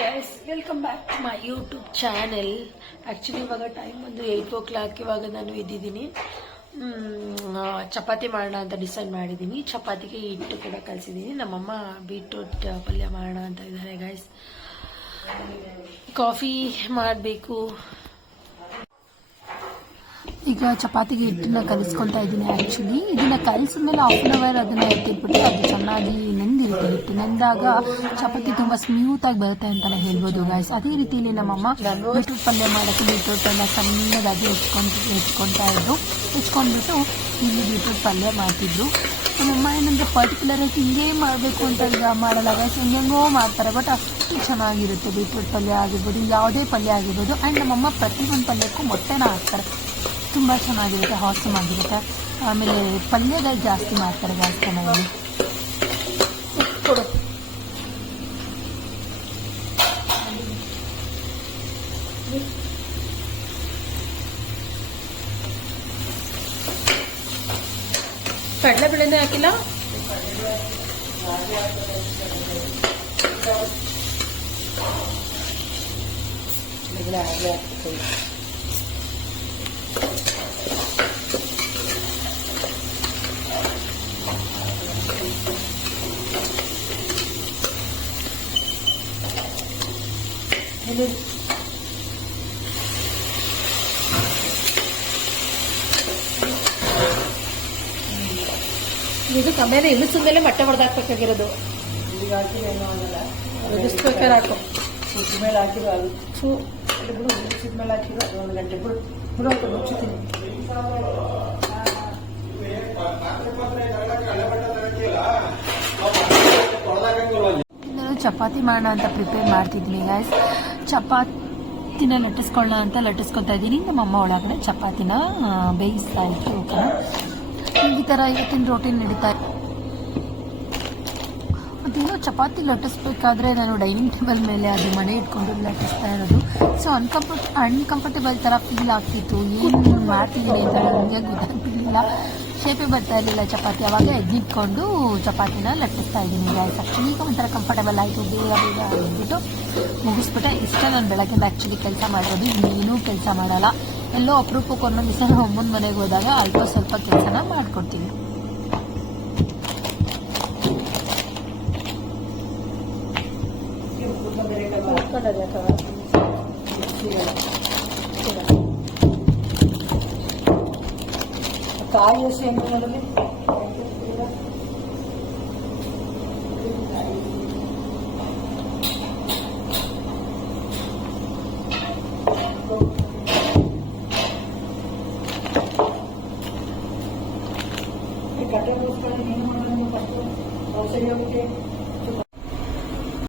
Guys welcome back to my YouTube channel actually ಇವಾಗ time ಬಂದು eight o'clock ಇವಾಗ ನಾನು ಇದ್ದಿದ್ದೀನಿ ಚಪಾತಿ ಮಾಡೋಣ ಅಂತ ಡಿಸೈಡ್ ಮಾಡಿದ್ದೀನಿ. ಚಪಾತಿಗೆ ಹಿಟ್ಟು ಕೂಡ ಕಲಿಸಿದ್ದೀನಿ. ನಮ್ಮಮ್ಮ ಬೀಟ್ರೂಟ್ ಪಲ್ಯ ಮಾಡೋಣ ಅಂತ ಇದ್ದಾರೆ ಗೈಸ್ ಕಾಫಿ ಮಾಡಬೇಕು. ಈಗ ಚಪಾತಿಗೆ ಹಿಟ್ಟನ್ನ ಕಲಿಸ್ಕೊಳ್ತಾ ಇದ್ದೀನಿ ಆ್ಯಕ್ಚುಲಿ ಇದನ್ನ ಕಲಿಸಿದ್ಮೇಲೆ ಹಾಫ್ ಆನ್ ಅವರ್ ಅದನ್ನ ಎತ್ತಿಟ್ಬಿಟ್ಟು ಅದು ಚೆನ್ನಾಗಿ ನೆಂದಿರುತ್ತೆ ಹಿಟ್ಟು. ನೆಂದಾಗ ಚಪಾತಿ ತುಂಬ ಸ್ಮೂತಾಗಿ ಬರುತ್ತೆ ಅಂತಲೇ ಹೇಳ್ಬೋದು ಗಾಯ್ಸ್ ಅದೇ ರೀತಿಯಲ್ಲಿ ನಮ್ಮಮ್ಮ ಬೀಟ್ರೂಟ್ ಪಲ್ಯ ಮಾಡೋಕ್ಕೆ ಬೀಟ್ರೂಟ್ ಪಲ್ಯ ಸಣ್ಣದಾಗಿ ಹೆಚ್ಕೊಂಡು ಹೆಚ್ಕೊತಾ ಇದ್ರು. ಹೆಚ್ಕೊಂಡ್ಬಿಟ್ಟು ಇಲ್ಲಿ ಬೀಟ್ರೂಟ್ ಪಲ್ಯ ಮಾಡ್ತಿದ್ರು. ನಮ್ಮಮ್ಮ ಏನಂದ್ರೆ ಪರ್ಟಿಕ್ಯುಲರ್ ಆಗಿ ಹಿಂಗೇ ಮಾಡಬೇಕು ಅಂತ ಈಗ ಮಾಡಲ್ಲ ಗೈಸ್ ಹೆಂಗೆಂಗೋ ಮಾಡ್ತಾರೆ ಬಟ್ ಅಷ್ಟು ಚೆನ್ನಾಗಿರುತ್ತೆ ಬೀಟ್ರೂಟ್ ಪಲ್ಯ ಆಗಿರ್ಬೋದು ಯಾವುದೇ ಪಲ್ಯ ಆಗಿರ್ಬೋದು. ಆ್ಯಂಡ್ ನಮ್ಮಮ್ಮ ಪ್ರತಿಯೊಂದು ಪಲ್ಯಕ್ಕೂ ಮೊಟ್ಟೆನ ಹಾಕ್ತಾರೆ. ತುಂಬ ಚೆನ್ನಾಗಿರುತ್ತೆ ಹಾಸಮ್ ಆಗಿರುತ್ತೆ ಆಮೇಲೆ ಪಲ್ಯಗಳು ಜಾಸ್ತಿ ಮಾಡ್ತಾರೆ ಜಾಸ್ತಿ ಚೆನ್ನಾಗಿ ಕೊಡು ಕಡಲೆಬೇಳೆನೇ ಹಾಕಿಲ್ಲ ಇದು ಕಮ್ಮಿಯಾದ ಇಳಿಸಿದ ಮೇಲೆ ಮೊಟ್ಟೆ ಹೊಡೆದಾಕ್ಬೇಕಾಗಿರೋದು ಈಗ ಹಾಕಿದ್ರೆ ಏನೂ ಆಗಲ್ಲ ರುಚಿಸ್ಬೇಕಾದ್ರೆ ಹಾಕು ಸುತ್ತ ಮೇಲೆ ಹಾಕಿರೋ ಚಪಾತಿ ಮಾಡೋಣ ಅಂತ ಪ್ರಿಪೇರ್ ಮಾಡ್ತಿದ್ವಿ ಗಾಯ್ಸ್ ಚಪಾತಿನ ಲಟ್ಟಿಸ್ಕೊಳ್ಳೋಣ ಅಂತ ಲಟ್ಟಿಸ್ಕೊತಾ ಇದ್ದೀನಿ. ನಮ್ಮ ಅಮ್ಮ ಒಳಗಡೆ ಚಪಾತಿನ ಬೇಯಿಸ್ತಾ ಇತ್ತು ಈ ಥರ ಇವತ್ತಿನ ರೋಟೀನ್ ನಡೀತಾ ಮತ್ತೇನೋ ಚಪಾತಿ ಲಟ್ಟಿಸ್ಬೇಕಾದ್ರೆ ನಾನು ಡೈನಿಂಗ್ ಟೇಬಲ್ ಮೇಲೆ ಅದು ಮನೆ ಇಟ್ಕೊಂಡು ಲಟ್ಟಿಸ್ತಾ ಇರೋದು. ಸೊ ಅನ್ಕಂಫರ್ಟ್ ಅನ್ಕಂಫರ್ಟೇಬಲ್ ಥರ ಫೀಲ್ ಆಗ್ತಿತ್ತು. ಏನು ಮಾಡ್ತಿದ್ದೀನಿ ಅಂತ ನನಗೆ ಗೊತ್ತಾಗ್ತಿರಲಿಲ್ಲ. ಶೇಪೇ ಬರ್ತಾ ಇರಲಿಲ್ಲ ಚಪಾತಿ. ಅವಾಗ ಎದ್ದಿಟ್ಕೊಂಡು ಚಪಾತಿನ ಲಟ್ಟಿಸ್ತಾ ಇದ್ದೀನಿ ಆಯ್ತು ಆ್ಯಕ್ಚುಲಿ ಈಗ ಒಂಥರ ಕಂಫರ್ಟೇಬಲ್ ಆಯಿತು. ಬೇಗ ಬೇಗ ಅಂದ್ಬಿಟ್ಟು ಮುಗಿಸ್ಬಿಟ್ಟೆ ಇಷ್ಟ ನಾನು ಬೆಳಗ್ಗೆಯಿಂದ ಆ್ಯಕ್ಚುಲಿ ಕೆಲಸ ಮಾಡೋದು. ಇನ್ನೇನೂ ಕೆಲಸ ಮಾಡಲ್ಲ. ಎಲ್ಲೋ ಅಪರೂಪಕ್ಕೆ ಒಂದೊಂದು ದಿವಸ ಅಮ್ಮನ ಮನೆಗೆ ಹೋದಾಗ ಅಲ್ಪ ಸ್ವಲ್ಪ ಕೆಲಸನ ಮಾಡ್ಕೊಡ್ತೀನಿ. కలర్ కాయ వేసి ఎన్ని కలర్లు కట్టే పోసుకోవాలి నేను పట్టు అవసరం